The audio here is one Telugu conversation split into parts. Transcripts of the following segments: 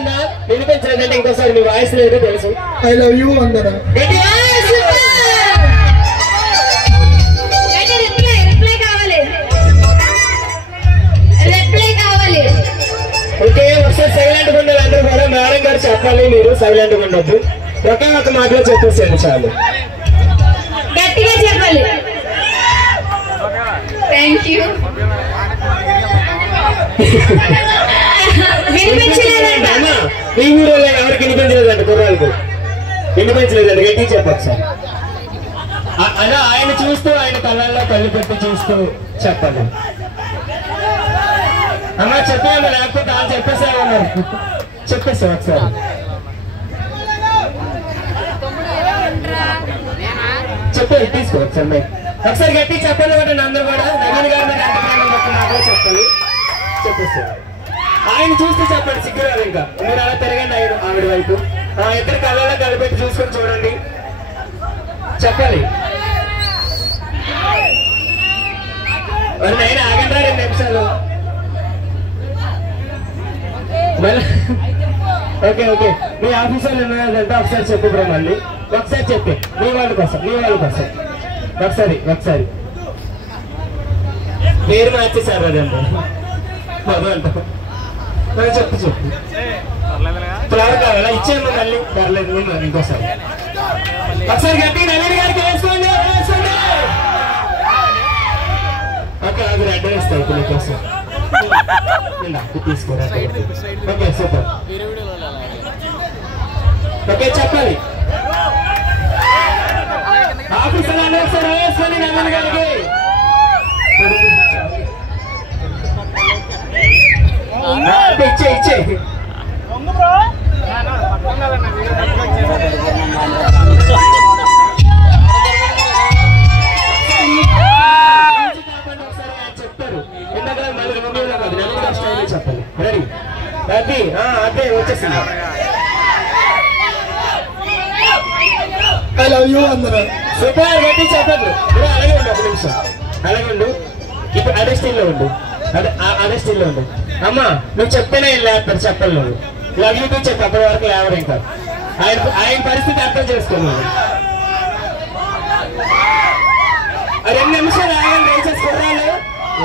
వినిపించిందా? వినిపించలేదంటే ఇంకోసారి మీ వాయిస్ లేదు తెలుసు. ఐ లవ్ యూ అందరా. ఓకే, ఒకసారి సైలెంట్ గా ఉండాలి అందరూ కూడా. మేడం గారు చెప్పాలి, మీరు సైలెంట్ గా ఉండద్దు. ఒకే ఒక మాటలో చెప్పేసేయండి చాలు. గట్టిగా చెప్పాలి. Thank you. వినిపించలేదంట. మీ ఊళ్ళో ఎవరికి వినిపించలేదంట? కుర్రాలకు వినిపించలేదంట. గట్టిగా చెప్పచ్చు. అలా ఆయన చూస్తూ ఆయన కళ్ళల్లో కళ్ళు పెట్టి చూస్తూ చెప్పండి. అమ్మా చెప్పాము, లేకపోతే వాళ్ళు చెప్పేసేమన్నారు. చెప్పేసా ఒకసారి. చెప్పండి, తీసుకో ఒకసారి. ఒకసారి గట్టి చెప్పండి ఒకటి అందరూ కూడా. నవీన్ గారి మీద మాటలు చెప్పాలి. చెప్పేసా ఆయన చూస్తూ చెప్పండి, సిగ్గురాదు. ఇంకా మీరు అలా తిరగండి ఆవిడ వైపు. ఇద్దరు కళ్ళలో కలిపెట్టి చూసుకొని చూడండి, చెప్పాలి. మరి నేను ఆగండి 2 నిమిషాలు. ఓకే ఓకే, మీ ఆఫీసర్లు ఉన్నారంటే ఒకసారి చెప్పు బ్రో. మళ్ళీ ఒకసారి చెప్పి మీ వాళ్ళ కోసం ఒకసారి పేరు మార్చేసారు అదండి. చెప్పు ఫ్లవర్ కావాలా? ఇచ్చేయండి మళ్ళీ. పర్లేదు, ఇంకోసారి ఒకసారి గట్టి నవీన్ గారికి వేసుకోండి. ఓకే, అది రెడ్ వేస్తాయి మీకోసం. తీసుకోరా. Okay super. ఓకే చెప్పాలి. ఆఫీసర్ ఒకసారి వేసుకోండి నవీన్ గారికి. ఇచ్చే చెప్తారు. ఎందుకంటే మళ్ళీ చెప్పాలి. రెడీ? అదే వచ్చేసింది. ఐ లవ్ యూ అందరా. సూపర్. గట్టి చెప్పండి. అలాగే ఉండు, 1 నిమిషం అలాగే ఉండు. ఇప్పుడు అదే స్టిల్లో ఉండు. అదే స్టిల్లో ఉండు. అమ్మా నువ్వు చెప్తేనే లేస్తారు. చెప్పాలి నువ్వు. లవ్ యూ చెప్పు. అప్పటి వరకు లేవరు. ఇంకా ఆయన పరిస్థితి అర్థం చేసుకోవాలి. 2 నిమిషాలు ఆగండి. దయచేసి కుర్రాలు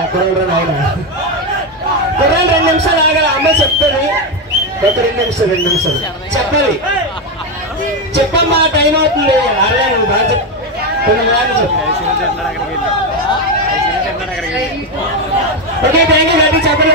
ఎక్కడ ఆయన కుర్రాలు 2 నిమిషాలు ఆగాలి. అమ్మ చెప్తుంది. ఒక 2 నిమిషాలు చెప్పాలి. చెప్పమ్మా, టైం అవుతుంది. అలా నువ్వు బాగా చెప్పు. Okay thank you. గట్టి చెప్పండి.